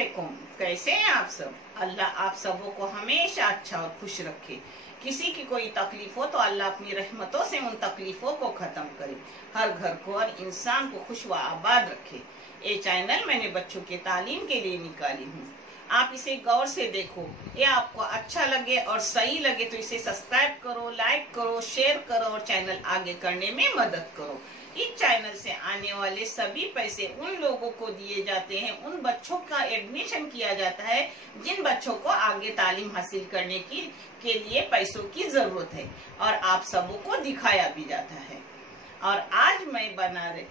वालेकुम। कैसे हैं आप सब? अल्लाह आप सबों को हमेशा अच्छा और खुश रखे। किसी की कोई तकलीफ हो तो अल्लाह अपनी रहमतों से उन तकलीफों को खत्म करे, हर घर को और इंसान को खुश व आबाद रखे। ये चैनल मैंने बच्चों के तालीम के लिए निकाली हूँ। आप इसे गौर से देखो, ये आपको अच्छा लगे और सही लगे तो इसे सब्सक्राइब करो, लाइक करो, शेयर करो और चैनल आगे करने में मदद करो। इस चैनल से आने वाले सभी पैसे उन लोगों को दिए जाते हैं, उन बच्चों का एडमिशन किया जाता है जिन बच्चों को आगे तालीम हासिल करने के लिए पैसों की जरूरत है, और आप सबों को दिखाया भी जाता है। और आज मैं बना रही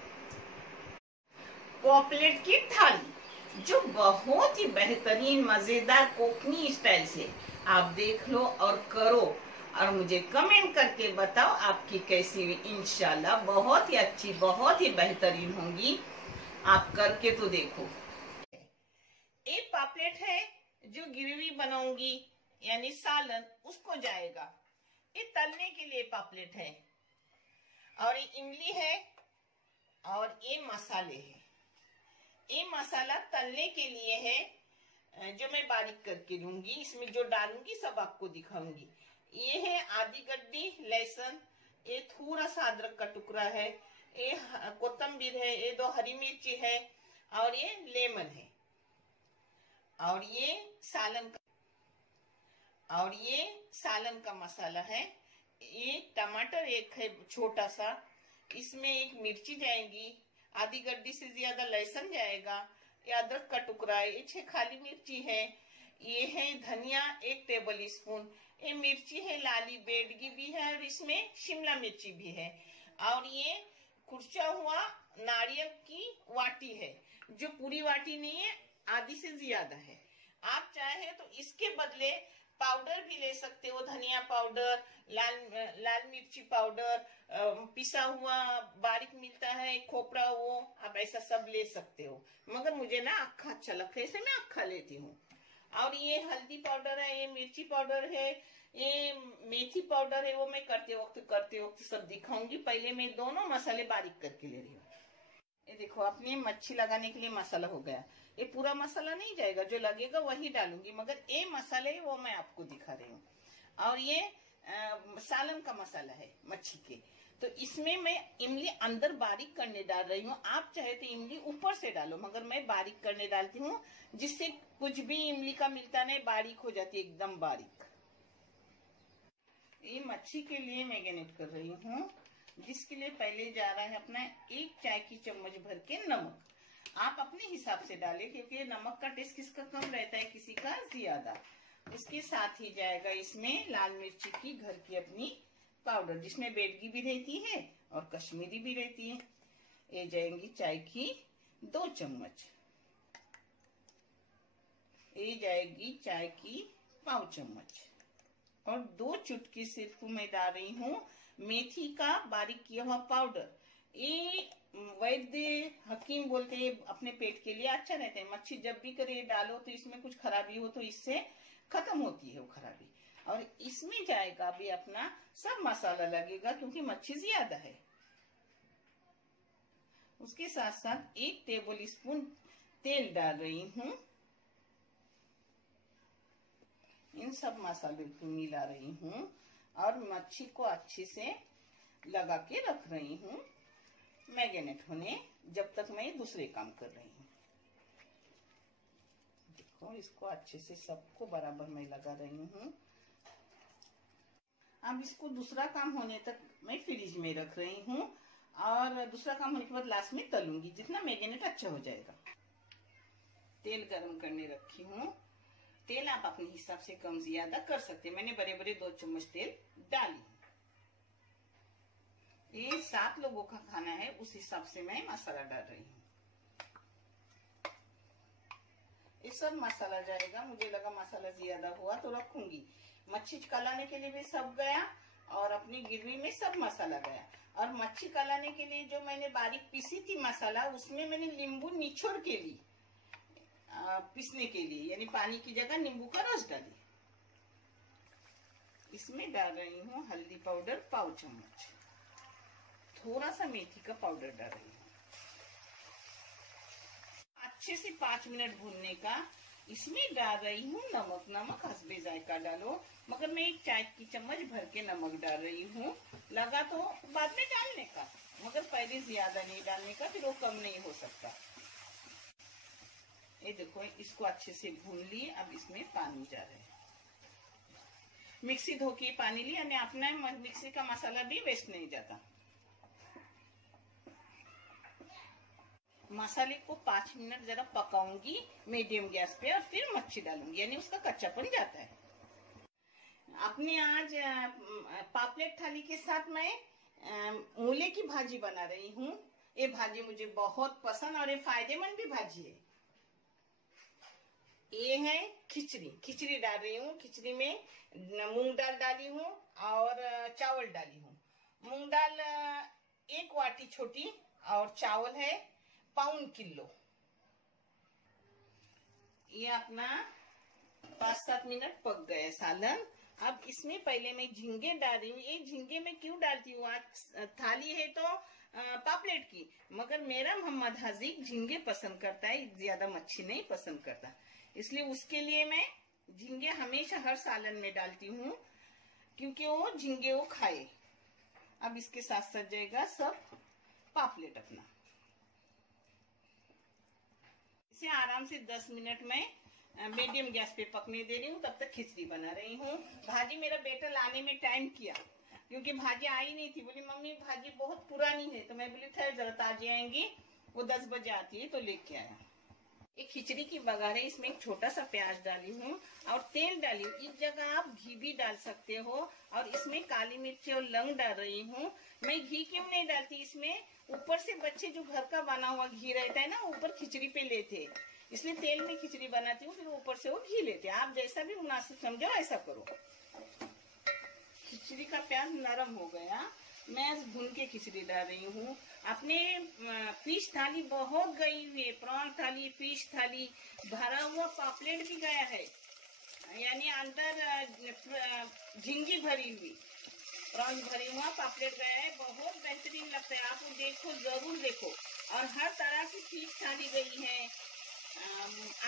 पॉपलेट की थाली, जो बहुत ही बेहतरीन मजेदार कोकनी स्टाइल से। आप देख लो और करो और मुझे कमेंट करके बताओ आपकी कैसी हुई। इंशाल्लाह बहुत ही अच्छी, बहुत ही बेहतरीन होंगी। आप करके तो देखो। एक पापलेट है जो गिरवी बनाऊंगी, यानी सालन, उसको जाएगा। ये तलने के लिए पापलेट है, और ये इमली है, और ये मसाले है। ये मसाला तलने के लिए है, जो मैं बारीक करके लूंगी। इसमें जो डालूंगी सब आपको दिखाऊंगी। ये है आधी गड्डी लहसुन, ये थोड़ा सा अदरक का टुकड़ा है, ये कोतंबीर है, ये 2 हरी मिर्ची है, और ये लेमन है, और ये सालन का मसाला है। ये टमाटर एक है छोटा सा, इसमें एक मिर्ची जाएगी, आधी गड्डी से ज्यादा लहसुन जाएगा, ये अदरक का टुकड़ा है, ये 6 खाली मिर्ची है, ये है धनिया 1 टेबल स्पून, ये मिर्ची है लाली बेडगी भी है, और इसमें शिमला मिर्ची भी है, और ये कुचा हुआ नारियल की वाटी है, जो पूरी वाटी नहीं है, आधी से ज्यादा है। आप चाहे तो इसके बदले पाउडर भी ले सकते हो, धनिया पाउडर, लाल मिर्ची पाउडर, पिसा हुआ बारीक मिलता है खोपड़ा, वो आप ऐसा सब ले सकते हो, मगर मुझे ना अक्खा अच्छा लगता है, इसलिए मैं अक्खा लेती हूँ। और ये हल्दी पाउडर है, ये मिर्ची पाउडर है, ये मेथी पाउडर है, वो मैं करते वक्त सब दिखाऊंगी। पहले मैं दोनों मसाले बारीक करके ले रही हूँ। ये देखो, अपने मच्छी लगाने के लिए मसाला हो गया। ये पूरा मसाला नहीं जाएगा, जो लगेगा वही डालूंगी, मगर ये मसाले वो मैं आपको दिखा रही हूँ। और ये सालन का मसाला है मच्छी के, तो इसमें मैं इमली अंदर बारीक करने डाल रही हूँ। आप चाहे तो इमली ऊपर से डालो, मगर मैं बारीक करने डालती हूँ, जिससे कुछ भी इमली का मिलता नहीं, बारीक हो जाती है, एकदम बारीक। ये मच्छी के लिए मैरिनेट कर रही हूँ, जिसके लिए पहले जा रहा है अपना 1 चाय की चम्मच भर के नमक। आप अपने हिसाब से डालें, क्योंकि नमक का टेस्ट किसका कम रहता है, किसी का ज्यादा। उसके साथ ही जाएगा इसमें लाल मिर्ची की घर की अपनी पाउडर, जिसमें बेडगी भी रहती है और कश्मीरी भी रहती है। ये जाएंगी चाय की 2 चम्मच, ये जाएगी चाय की 1/4 चम्मच, और 2 चुटकी सिर्फ मैं डाल रही हूँ मेथी का बारीक किया हुआ पाउडर। ये वैद्य हकीम बोलते हैं अपने पेट के लिए अच्छा रहता है। मच्छी जब भी करे डालो तो इसमें कुछ खराबी हो तो इससे खत्म होती है वो खराबी। और इसमें जाएगा अभी अपना सब मसाला लगेगा, क्योंकि मच्छी ज्यादा है। उसके साथ साथ 1 टेबल स्पून तेल डाल रही हूँ। इन सब मसालों को मिला रही हूँ और मच्छी को अच्छे से लगा के रख रही हूँ मैरिनेट होने, जब तक मैं दूसरे काम कर रही हूँ। देखो, इसको अच्छे से सबको बराबर मैं लगा रही हूँ। अब इसको दूसरा काम होने तक मैं फ्रिज में रख रही हूँ, और दूसरा काम होने के बाद लास्ट में तलूंगी, जितना मैरिनेट अच्छा हो जाएगा। तेल गरम करने रखी हूँ। तेल आप अपने हिसाब से कम ज्यादा कर सकते हैं। मैंने बड़े बड़े 2 चम्मच तेल डाली। ये 7 लोगों का खाना है, उस हिसाब से मैं मसाला डाल रही हूँ। ये सब मसाला जाएगा। मुझे लगा मसाला ज्यादा हुआ तो रखूंगी। मच्छी कलाने के लिए भी सब गया, और अपनी गिरवी में सब मसाला गया। और मच्छी कलाने के लिए जो मैंने बारीक पीसी थी मसाला, उसमें मैंने नींबू निचोड़ के ली पीसने के लिए, यानी पानी की जगह नींबू का रस डाली। इसमें डाल रही हूँ हल्दी पाउडर 1/4 चम्मच, थोड़ा सा मेथी का पाउडर डाल रही हूँ। अच्छे से 5 मिनट भूनने का। इसमें डाल रही हूँ नमक। नमक हस्बे जायका डालो, मगर मैं 1 चाय की चम्मच भर के नमक डाल रही हूँ। लगा तो बाद में डालने का, मगर पहले ज्यादा नहीं डालने का, फिर वो कम नहीं हो सकता। ये देखो, इसको अच्छे से भून लिए। अब इसमें पानी जा रहा है। मिक्सी धो के पानी लिया, यानी अपना मिक्सी का मसाला भी वेस्ट नहीं जाता। मसाले को 5 मिनट जरा पकाऊंगी मीडियम गैस पे, और फिर मच्छी डालूंगी, यानी उसका कच्चापन जाता है। अपने आज पापलेट थाली के साथ मैं मूले की भाजी बना रही हूँ। ये भाजी मुझे बहुत पसंद और ये फायदेमंद भी भाजी है। ये है खिचड़ी। खिचड़ी डाल रही हूँ। खिचड़ी में मूंग दाल डाली हूँ और चावल डाली हूँ। मूंग दाल 1 वाटी छोटी और चावल है 1 किलो। ये अपना 5-7 मिनट पक गए सालन। अब इसमें पहले मैं झींगे डाल रही हूँ। ये झींगे मैं क्यों डालती हूँ, आज थाली है तो पापलेट की, मगर मेरा मोहम्मद हाजिक झींगे पसंद करता है, ज्यादा मच्छी नहीं पसंद करता, इसलिए उसके लिए मैं झींगे हमेशा हर सालन में डालती हूँ, क्योंकि वो झींगे वो खाए। अब इसके साथ सज जाएगा सब पापलेट अपना। इसे आराम से 10 मिनट में मीडियम गैस पे पकने दे रही हूँ। तब तक खिचड़ी बना रही हूँ। भाजी मेरा बेटा लाने में टाइम किया, क्योंकि भाजी आई नहीं थी। बोली मम्मी भाजी बहुत पुरानी है, तो मैं बोली ठहर जरा, ताजी आएंगी, वो 10 बजे आती है, तो लेके आया। एक खिचड़ी की बघार है, इसमें एक छोटा सा प्याज डाली हूँ और तेल डाली हूँ। इस जगह आप घी भी डाल सकते हो, और इसमें काली मिर्ची और लौंग डाल रही हूँ। मैं घी क्यों नहीं डालती इसमें, ऊपर से बच्चे जो घर का बना हुआ घी रहता है ना, ऊपर खिचड़ी पे लेते, इसलिए तेल में खिचड़ी बनाती हूँ, फिर ऊपर से वो घी लेते। आप जैसा भी मुनासिब समझो ऐसा करो। खिचड़ी का प्याज नरम हो गया, मैं भून के खिचड़ी डाल रही हूँ। अपने फिश थाली बहुत गई हुई है, प्रॉन थाली, फिश थाली, भरा हुआ पापलेट भी गया है, यानी अंदर झींगी भरी हुई, प्रॉन भरी हुआ पापलेट गया है। बहुत बेहतरीन लगता है, आप देखो, जरूर देखो। और हर तरह की फिश थाली गई है,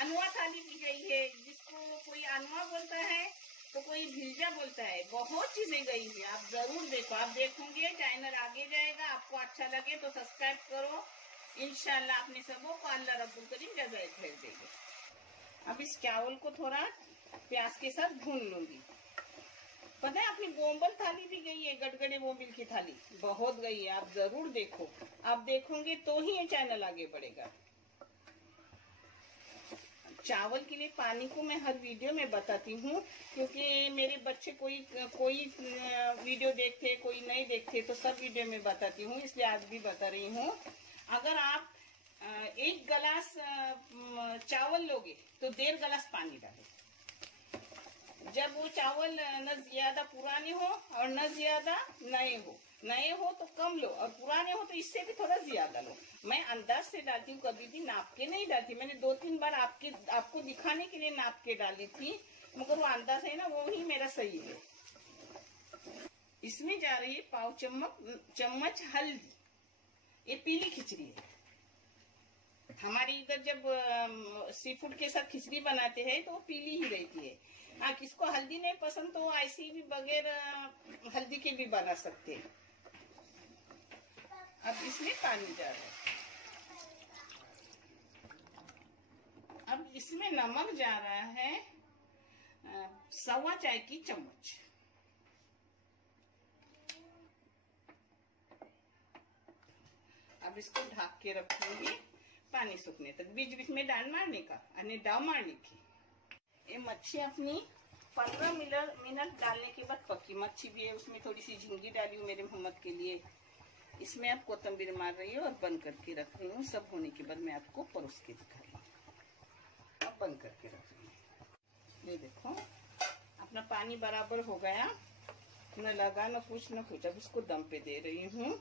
अनुआ थाली भी गई है, जिसको कोई अनुआ बोलता है तो कोई भिलजा बोलता है, बहुत चीजें गई हुई। आप जरूर देखो, आप देखोगे चैनल आगे जाएगा। आपको अच्छा लगे तो सब्सक्राइब करो। इंशाल्लाह अपने सबों को अल्लाह रब्बुल करीम जज़ाए खैर देंगे। अब इस चावल को थोड़ा प्याज के साथ भून लूंगी। पता है अपनी बोम्बल थाली भी गई है, गड़गड़े बोम्बिल की थाली बहुत गई है। आप जरूर देखो, आप देखोगे तो ही ये चैनल आगे बढ़ेगा। चावल के लिए पानी को मैं हर वीडियो में बताती हूँ, क्योंकि मेरे बच्चे कोई वीडियो देखते, कोई नहीं देखते, तो सब वीडियो में बताती हूँ, इसलिए आज भी बता रही हूँ। अगर आप 1 गिलास चावल लोगे तो 1.5 गिलास पानी डालें। जब वो चावल न ज्यादा पुराने हो और न ज्यादा नए हो तो कम लो, और पुराने हो तो इससे भी थोड़ा ज्यादा लो। मैं अंदाज से डालती हूँ, कभी भी नाप के नहीं डालती। मैंने 2-3 बार आपको दिखाने के लिए नाप के डाली थी, मगर वो अंदाज है ना, वो ही मेरा सही है। इसमें जा रही है 1 चम्मच हल्दी। ये पीली खिचड़ी है। हमारे इधर जब सी फूड के साथ खिचड़ी बनाते हैं तो वो पीली ही रहती है। हाँ, किसको हल्दी नहीं पसंद तो ऐसी भी बगैर हल्दी के भी बना सकते हैं। अब इसमें पानी जा रहा है। अब इसमें नमक जा रहा है 1.25 चाय की चम्मच। अब इसको ढक के रखूंगी पानी सूखने तक। बीच बीच में डाल मारने का, यानी डाव मारने की। ये मच्छी अपनी 15 मिनट डालने के बाद पकी। मच्छी भी है, उसमें थोड़ी सी झींगी डाली हूँ मेरे मोहम्मद के लिए। इसमें आप कोतंबीर मार रही हूँ और बंद करके रख रही हूँ। सब होने के बाद मैं आपको परोस के दिखा रही हूँ। अब बंद करके रख रही हूँ। ये देखो अपना पानी बराबर हो गया, न लगा न कुछ न कुछ। अब इसको दम पे दे रही हूँ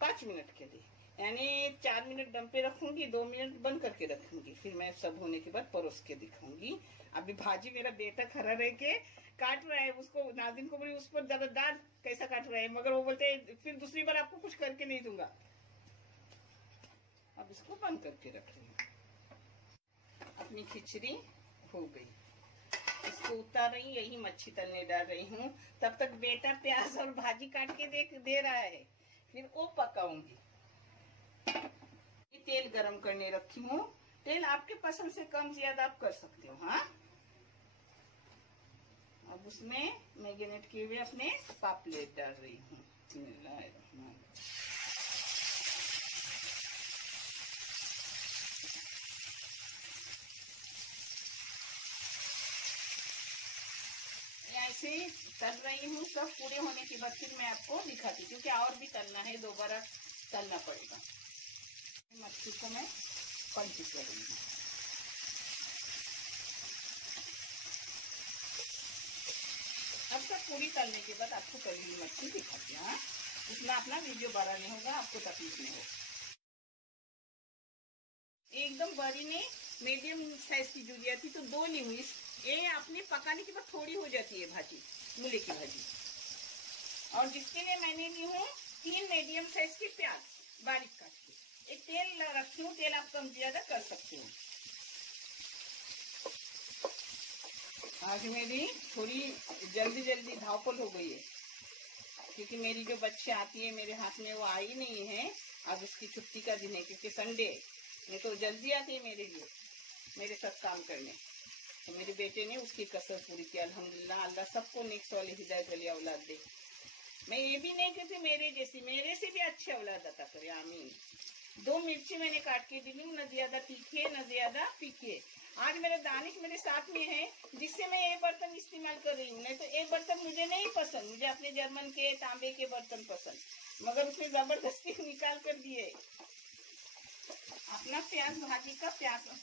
5 मिनट के लिए, यानी 4 मिनट दम पे रखूंगी, 2 मिनट बंद करके रखूंगी। फिर मैं सब होने के बाद परोस के दिखाऊंगी। अभी भाजी मेरा बेटा खड़ा रह के काट रहा है, उसको नाज़िम को बोली उस पर ज्यादा दाद कैसा काट रहा है, मगर वो बोलते हैं फिर दूसरी बार आपको कुछ करके नहीं दूंगा। अब इसको बंद करके रख रही हूँ। अपनी खिचड़ी हो गई। इसको उतार रही, यही मच्छी तलने डाल रही हूँ। तब तक बेटा प्याज और भाजी काट के दे रहा है, फिर वो पकाऊंगी। तेल गरम करने रखी हूँ। तेल आपके पसंद से कम ज्यादा आप कर सकते हो। हाँ, अब उसमें मैरिनेट किए हुए अपने पापलेट डाल रही हूँ। ऐसे तल रही हूँ। सब पूरे होने के बाद फिर मैं आपको दिखाती हूँ, क्योंकि और भी तलना है, दोबारा तलना पड़ेगा। मच्छी को मैं पंच करूंगी। अब तक पूरी तलने के बाद आपको तली हुई मच्छी दिखाती हूँ। उतना अपना वीडियो बड़ा नहीं होगा, आपको तकलीफ नहीं होगा। एकदम बड़ी नहीं, मीडियम साइज की जो थी तो 2 ली हुई। ये आपने पकाने के बाद थोड़ी हो जाती है भाजी, मूली की भाजी। और जिसके लिए मैंने ली हूँ 3 मीडियम साइज के प्याज बारीक काट के। एक तेल रखी हूँ, तेल आप कम ज्यादा कर सकते हो। आज मेरी थोड़ी जल्दी धावपल हो गई है, क्योंकि मेरी जो बच्ची आती है मेरे हाथ में वो आई नहीं है। आज उसकी छुट्टी का दिन है, क्योंकि संडे नहीं तो जल्दी आती है मेरे लिए, मेरे साथ काम करने। तो मेरे बेटे ने उसकी कसर पूरी की। अल्हम्दुलिल्लाह, अल्लाह सबको नेक वाली हिदायत वाली औलाद दे। मैं ये भी नहीं कहती मेरे जैसी, मेरे से भी अच्छी औलाद अता करे, आमीन। 2 मिर्ची मैंने काट के दी, न ज्यादा तीखे न ज्यादा फीके। आज मेरे दानिश मेरे साथ में है, जिससे मैं ये बर्तन इस्तेमाल कर रही हूँ। नहीं तो ये बर्तन मुझे नहीं पसंद, मुझे अपने जर्मन के तांबे के बर्तन पसंद, मगर उसने जबरदस्ती निकाल कर दिए। अपना प्याज भाजी का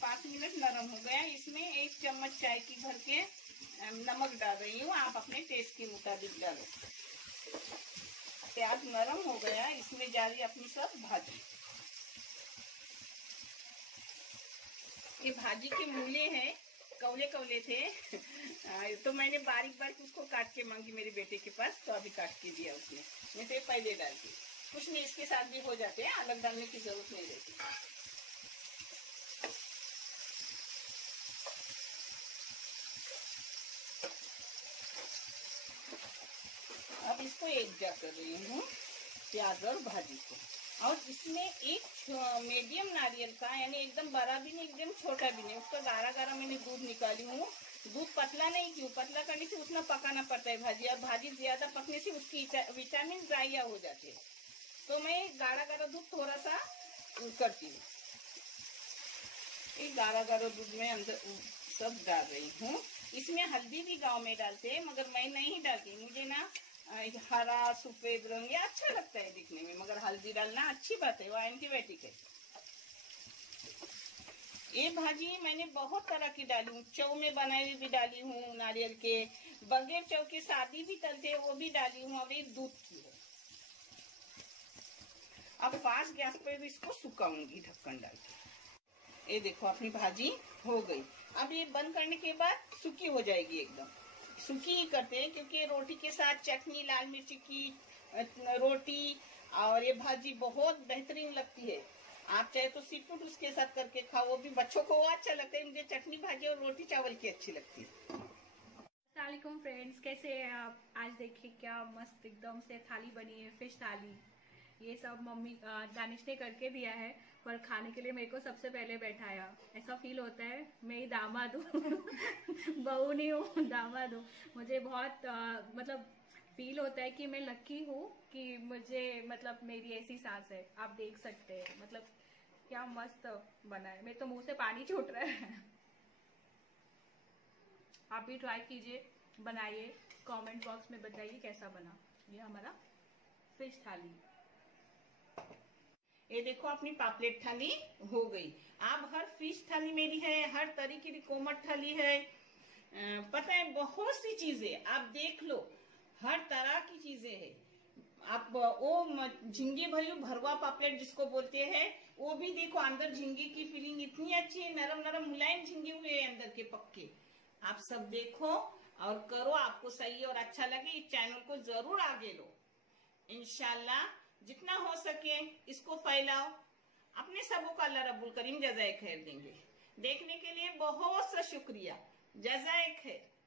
5 मिनट नरम हो गया। इसमें 1 चम्मच चाय की भर के नमक डाल रही हूँ। आप अपने टेस्ट के मुताबिक डालो। प्याज नरम हो गया, इसमें जा रही अपनी सब भाजी। ये भाजी के मूले हैं, कौले थे तो मैंने बारीक उसको काट के मांगी मेरे बेटे के पास, तो अभी काट के दिया उसने। नहीं तो पहले डाल के कुछ नहीं, इसके साथ भी हो जाते हैं, अलग डालने की जरूरत नहीं रहती। अब इसको एक जा कर रही हूँ प्याज और भाजी को। और इसमें एक मीडियम नारियल का, यानी एकदम बड़ा भी नहीं एकदम छोटा भी नहीं, उसका गाढ़ा मैंने दूध निकाली हूँ। दूध पतला नहीं, क्यों पतला करने से उतना पकाना पड़ता है भाजी, और भाजी ज्यादा पकने से उसकी विटामिन ड्राइया हो जाते हैं। तो मैं गाढ़ा दूध थोड़ा सा करती हूँ। एक गाढ़ा दूध में अंदर सब डाल रही हूँ। इसमें हल्दी भी गांव में डालते हैं, मगर मैं नहीं डालती। मुझे ना हरा सफेद रंग ये अच्छा लगता है दिखने में, मगर हल्दी डालना अच्छी बात है, वो एंटीबायोटिक है। ये भाजी मैंने बहुत तरह की डाली हूँ। चौ में बनाई हुई भी डाली हूँ, नारियल के बगैर चौ के शादी भी तलते वो भी डाली हूँ, और एक दूध की है। अब फास्ट गैस पे भी इसको सुखाऊंगी ढक्कन डाल के। ये देखो अपनी भाजी हो गई। अब ये बंद करने के बाद सूखी हो जाएगी, एकदम सूखी ही करते हैं, क्योंकि रोटी के साथ चटनी, लाल मिर्ची की रोटी और ये भाजी बहुत बेहतरीन लगती है। आप चाहे तो सी फूड उसके साथ करके खाओ, वो भी बच्चों को अच्छा लगता है। मुझे चटनी भाजी और रोटी चावल की अच्छी लगती है। अस्सलामुअलैकुम फ्रेंड्स, कैसे हैं आप? आज देखिए क्या मस्त एकदम से थाली बनी है, फिश थाली। ये सब मम्मी दानिश ने करके दिया है, पर खाने के लिए मेरे को सबसे पहले बैठाया। ऐसा फील होता है मैं ही दामाद हूँ बहू नहीं हूँ, दामाद हूँ। मुझे बहुत मतलब फील होता है कि मैं लकी हूँ कि मुझे मतलब मेरी ऐसी सास है। आप देख सकते हैं मतलब क्या मस्त बना है, मेरे तो मुंह से पानी छूट रहा है। आप भी ट्राई कीजिए, बनाइए, कमेंट बॉक्स में बताइए कैसा बना। ये हमारा फिश थाली। ये देखो अपनी पापलेट थाली हो गई। अब हर फिश थाली मेरी है, हर तरीके की कोमट थाली है। पता है बहुत सी चीजें आप देख लो, हर तरह की चीजें है। आप वो झींगे भरी भरवा पापलेट जिसको बोलते हैं, वो भी देखो, अंदर झींगे की फीलिंग इतनी अच्छी है, नरम नरम मुलायम झींगे हुए हैं अंदर के पक्के। आप सब देखो और करो, आपको सही और अच्छा लगे इस चैनल को जरूर आगे लो। इंशाल्लाह जितना हो सके इसको फैलाओ। अपने सबों का अल्लाह रब्बुल करीम जज़ाए खैर देंगे। देखने के लिए बहुत सा शुक्रिया। जज़ाक खैर।